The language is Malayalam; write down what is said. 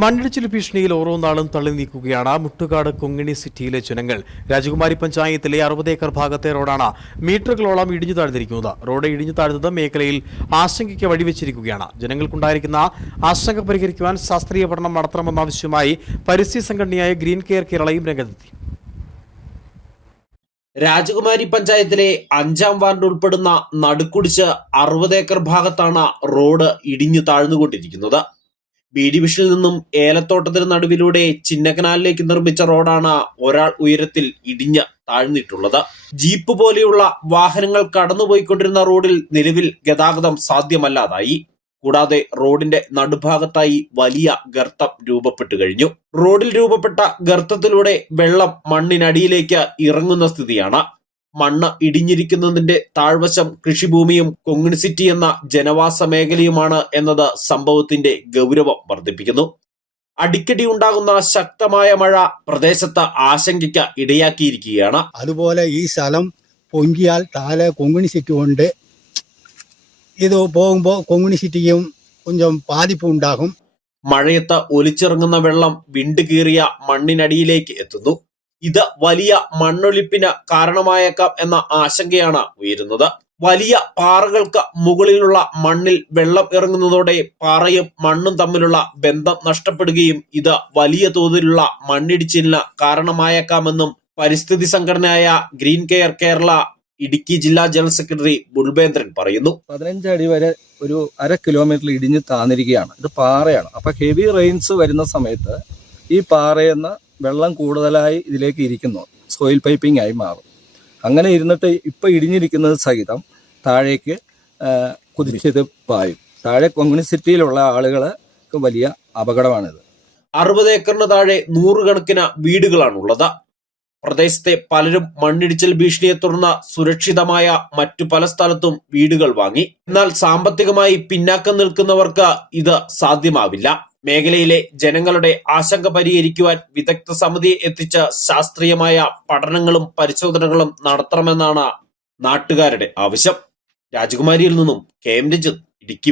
മണ്ണിടിച്ചിൽ ഭീഷണിയിൽ ഓരോ നാളും തള്ളി നീക്കുകയാണ് മുട്ടുകാട് കൊങ്ങിണി സിറ്റിയിലെ ജനങ്ങൾ. രാജകുമാരി പഞ്ചായത്തിലെ അറുപത് ഏക്കർ ഭാഗത്തെ റോഡാണ് മീറ്ററുകളോളം ഇടിഞ്ഞു താഴ്ന്നിരിക്കുന്നത്. റോഡ് ഇടിഞ്ഞു താഴ്ന്നത് മേഖലയിൽ ആശങ്കയ്ക്ക് വഴിവെച്ചിരിക്കുകയാണ്. ജനങ്ങൾക്കുണ്ടായിരിക്കുന്ന ആശങ്ക പരിഹരിക്കുവാൻ ശാസ്ത്രീയ പഠനം നടത്തണമെന്നാവശ്യമായി പരിസ്ഥിതി സംഘടനയായ ഗ്രീൻ കെയർ കേരളയും രംഗത്തെത്തി. രാജകുമാരി പഞ്ചായത്തിലെ അഞ്ചാം വാർഡ് ഉൾപ്പെടുന്ന നടുക്കുടിച്ച് അറുപത് ഏക്കർ ഭാഗത്താണ് റോഡ് ഇടിഞ്ഞു താഴ്ന്നുകൊണ്ടിരിക്കുന്നത്. ബി ഡിവിഷനിൽ നിന്നും ഏലത്തോട്ടത്തിന് നടുവിലൂടെ ചിന്നക്കനാലിലേക്ക് നിർമ്മിച്ച റോഡാണ് ഒരാൾ ഉയരത്തിൽ ഇടിഞ്ഞ് താഴ്ന്നിട്ടുള്ളത്. ജീപ്പ് പോലെയുള്ള വാഹനങ്ങൾ കടന്നുപോയിക്കൊണ്ടിരുന്ന റോഡിൽ നിലവിൽ ഗതാഗതം സാധ്യമല്ലാതായി. കൂടാതെ റോഡിന്റെ നടുഭാഗത്തായി വലിയ ഗർത്തം രൂപപ്പെട്ടു കഴിഞ്ഞു. റോഡിൽ രൂപപ്പെട്ട ഗർത്തത്തിലൂടെ വെള്ളം മണ്ണിനടിയിലേക്ക് ഇറങ്ങുന്ന സ്ഥിതിയാണ്. മണ്ണ് ഇടിഞ്ഞിരിക്കുന്നതിന്റെ താഴ്വശം കൃഷിഭൂമിയും കൊങ്ങിൻ സിറ്റി എന്ന ജനവാസ മേഖലയുമാണ് എന്നത് സംഭവത്തിന്റെ ഗൗരവം വർദ്ധിപ്പിക്കുന്നു. അടിക്കടി ഉണ്ടാകുന്ന ശക്തമായ മഴ പ്രദേശത്ത് ആശങ്കയ്ക്ക് ഇടയാക്കിയിരിക്കുകയാണ്. അതുപോലെ ഈ സ്ഥലം പൊങ്കിയാൽ താഴെ കൊങ്ങിണി സിറ്റി കൊണ്ട് ഇത് പോകുമ്പോൾ കൊങ്ങിണി സിറ്റിക്കും കൊഞ്ചം ബാധിപ്പ് ഉണ്ടാകും. മഴയത്ത് ഒലിച്ചിറങ്ങുന്ന വെള്ളം വിണ്ടുകീറിയ മണ്ണിനടിയിലേക്ക് എത്തുന്നു. ഇത് വലിയ മണ്ണൊലിപ്പിന് കാരണമായേക്കാം എന്ന ആശങ്കയാണ് ഉയരുന്നത്. വലിയ പാറകൾക്ക് മുകളിലുള്ള മണ്ണിൽ വെള്ളം ഇറങ്ങുന്നതോടെ പാറയും മണ്ണും തമ്മിലുള്ള ബന്ധം നഷ്ടപ്പെടുകയും ഇത് വലിയ തോതിലുള്ള മണ്ണിടിച്ചിലിന് കാരണമായേക്കാമെന്നും പരിസ്ഥിതി സംഘടനയായ ഗ്രീൻ കെയർ കേരള ഇടുക്കി ജില്ലാ ജനറൽ സെക്രട്ടറി ബുൾബേന്ദ്രൻ പറയുന്നു. പതിനഞ്ച് അടി വരെ ഒരു അര കിലോമീറ്റർ ഇടിഞ്ഞ് താന്നിരിക്കുകയാണ്. ഇത് പാറയാണ്. അപ്പൊ ഹെവി റെയിൻസ് വരുന്ന സമയത്ത് ഈ പാറയെന്ന് വെള്ളം കൂടുതലായി ഇതിലേക്ക് ഇരിക്കുന്നു. സോയിൽ പൈപ്പിംഗ് ആയി മാറും. അങ്ങനെ ഇരുന്നിട്ട് ഇപ്പം ഇടിഞ്ഞിരിക്കുന്നത് സഹിതം താഴേക്ക് കുതിച്ചത് പായും. താഴെ കൊങ്ങിണി സിറ്റിയിലുള്ള ആളുകൾക്ക് വലിയ അപകടമാണിത്. അറുപത് ഏക്കറിന് താഴെ നൂറുകണക്കിന് വീടുകളാണുള്ളത്. പ്രദേശത്തെ പലരും മണ്ണിടിച്ചിൽ ഭീഷണിയെ തുടർന്ന് സുരക്ഷിതമായ മറ്റു പല സ്ഥലത്തും വീടുകൾ വാങ്ങി. എന്നാൽ സാമ്പത്തികമായി പിന്നാക്കം നിൽക്കുന്നവർക്ക് ഇത് സാധ്യമാവില്ല. മേഖലയിലെ ജനങ്ങളുടെ ആശങ്ക പരിഹരിക്കുവാൻ വിദഗ്ധ സമിതിയെ എത്തിച്ച് ശാസ്ത്രീയമായ പഠനങ്ങളും പരിശോധനകളും നടത്തണമെന്നാണ് നാട്ടുകാരുടെ ആവശ്യം. രാജകുമാരിയിൽ നിന്നും കെ എം ഇടുക്കി